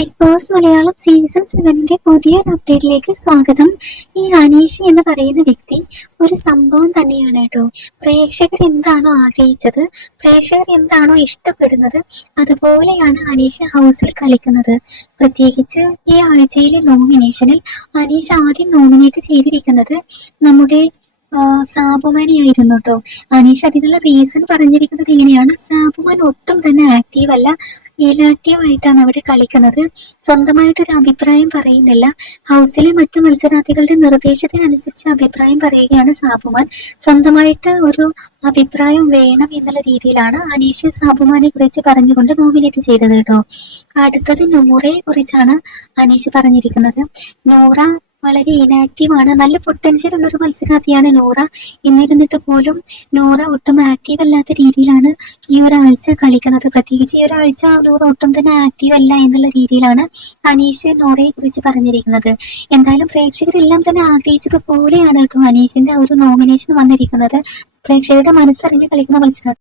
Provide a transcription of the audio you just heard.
Big boss Malayalam season 7ന്റെ പുതിയൊരു അപ്ഡേറ്റിലേക്ക് സ്വാഗതം. ഈ അനീഷ് എന്ന് പറയുന്ന വ്യക്തി ഒരു സംഭവം തന്നെയാണ് കേട്ടോ. പ്രേക്ഷകർ എന്താണോ ആഗ്രഹിച്ചത്, പ്രേക്ഷകർ എന്താണോ ഇഷ്ടപ്പെടുന്നത്, അതുപോലെയാണ് അനീഷ് ഹൗസിൽ കളിക്കുന്നത്. പ്രത്യേകിച്ച് ഈ ആഴ്ചയിലെ നോമിനേഷനിൽ അനീഷ് ആദ്യം നോമിനേറ്റ് ചെയ്തിരിക്കുന്നത് നമ്മുടെ സാബുമാനെയായിരുന്നു കേട്ടോ. അനീഷ് അതിനുള്ള റീസൺ പറഞ്ഞിരിക്കുന്നത് ഇങ്ങനെയാണ്: സാബുമാൻ ഒട്ടും തന്നെ ആക്റ്റീവ് അല്ല, ഇനാക്റ്റീവ് ആയിട്ടാണ് അവിടെ കളിക്കുന്നത്. സ്വന്തമായിട്ടൊരു അഭിപ്രായം പറയുന്നില്ല. ഹൗസിലെ മറ്റു മത്സരാർത്ഥികളുടെ നിർദ്ദേശത്തിനനുസരിച്ച് അഭിപ്രായം പറയുകയാണ് സാബുമാൻ. സ്വന്തമായിട്ട് ഒരു അഭിപ്രായം വേണം എന്നുള്ള രീതിയിലാണ് അനീഷ് സാബുമാനെ കുറിച്ച് പറഞ്ഞുകൊണ്ട് നോമിനേറ്റ് ചെയ്തത് കേട്ടോ. അടുത്തത് നൂറയെ കുറിച്ചാണ് അനീഷ് പറഞ്ഞിരിക്കുന്നത്. നൂറ വളരെ ഇനാക്റ്റീവ് ആണ്, നല്ല പൊട്ടൻഷ്യൽ ഉള്ള ഒരു മത്സരാർത്ഥിയാണ് നൂറ. എന്നിരുന്നിട്ട് പോലും നൂറ ഒട്ടും ആക്റ്റീവ് അല്ലാത്ത രീതിയിലാണ് ഈ ഒരാഴ്ച കളിക്കുന്നത്. പ്രത്യേകിച്ച് ഈ ഒരാഴ്ച നൂറ ഒട്ടും തന്നെ ആക്റ്റീവ് അല്ല എന്നുള്ള രീതിയിലാണ് അനീഷ് നൂറയെ കുറിച്ച് പറഞ്ഞിരിക്കുന്നത്. എന്തായാലും പ്രേക്ഷകരെല്ലാം തന്നെ ആഗ്രഹിച്ചതുപോലെയാണ് കേട്ടോ അനീഷിന്റെ ഒരു നോമിനേഷൻ വന്നിരിക്കുന്നത്. പ്രേക്ഷകരുടെ മനസ്സറിഞ്ഞ് കളിക്കുന്ന മത്സരം.